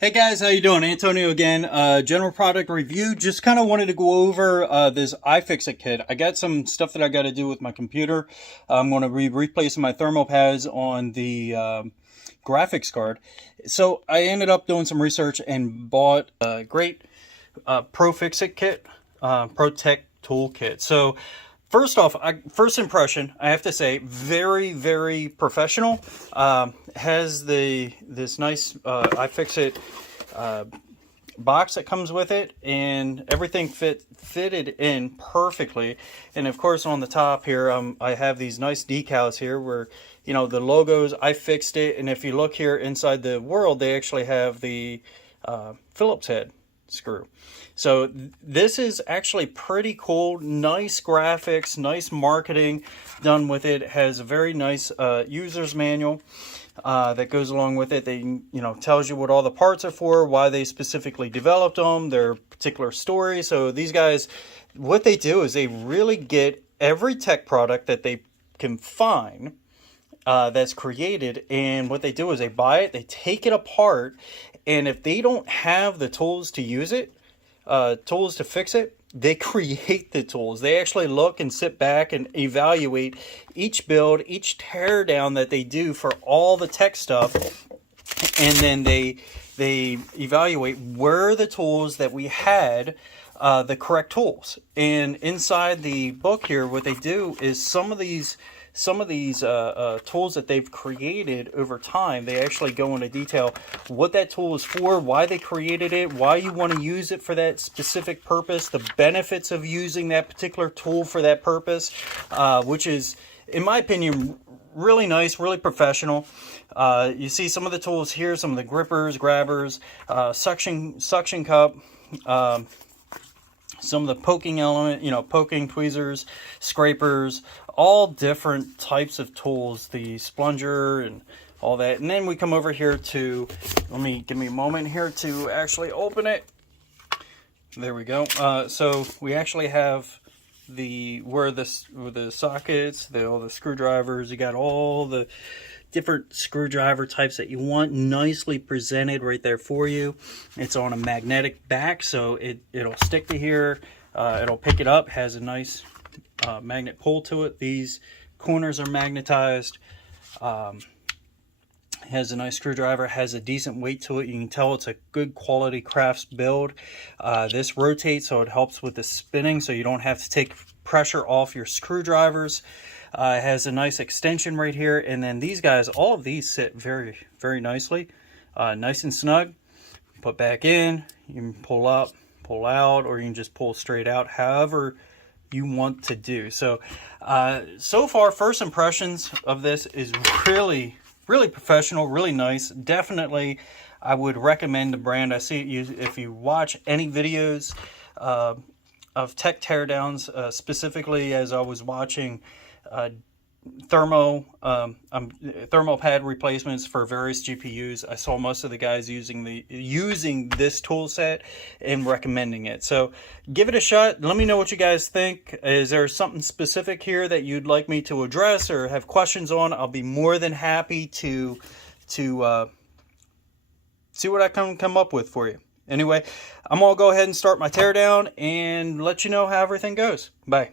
Hey guys, how you doing? Antonio again. General product review. Just kind of wanted to go over this iFixit kit. I got some stuff that I got to do with my computer. I'm going to be replacing my thermal pads on the graphics card. So I ended up doing some research and bought a great Pro Fixit kit, Pro Tech Toolkit. So first off, first impression, I have to say, very, very professional. Has this nice iFixit box that comes with it, and everything fitted in perfectly. And of course, on the top here, I have these nice decals here where, you know, the logos, iFixit. And if you look here inside the world, they actually have the Phillips head screw. So this is actually pretty cool. Nice graphics, nice marketing done with it. It has a very nice user's manual that goes along with it. They, tells you what all the parts are for, why they specifically developed them, their particular story. So these guys, what they do is they really get every tech product that they can find that's created, and what they do is they buy it, they take it apart, and if they don't have the tools to use it, tools to fix it, they create the tools. They actually look and sit back and evaluate each build, each teardown that they do for all the tech stuff, and then they evaluate where the tools that we had, the correct tools. And inside the book here, what they do is some of these tools that they've created over time, they actually go into detail what that tool is for, why they created it, why you want to use it for that specific purpose, the benefits of using that particular tool for that purpose, which is, in my opinion, really nice, really professional. You see some of the tools here, some of the grippers, grabbers, suction cup, some of the poking element, poking tweezers, scrapers, all different types of tools, the splunger and all that. And then we come over here to, give me a moment here to actually open it. There we go. So we actually have where the sockets, all the screwdrivers, you got all the different screwdriver types that you want nicely presented right there for you. It's on a magnetic back, so it'll stick to here. It'll pick it up, has a nice magnet pull to it. These corners are magnetized. Has a nice screwdriver, has a decent weight to it. You can tell it's a good quality crafts build. This rotates, so it helps with the spinning, so you don't have to take pressure off your screwdrivers. It has a nice extension right here, and then these guys, all of these sit very, very nicely, nice and snug. Put back in, you can pull up, pull out, or you can just pull straight out, however you want to do. So, so far, first impressions of this is really, really professional, really nice. Definitely, I would recommend the brand. I see it if you watch any videos of tech teardowns, specifically as I was watching thermal pad replacements for various GPUs. I saw most of the guys using this tool set and recommending it. So give it a shot. Let me know what you guys think. Is there something specific here that you'd like me to address or have questions on? I'll be more than happy to see what I can come up with for you. Anyway, I'm gonna go ahead and start my teardown and let you know how everything goes. Bye.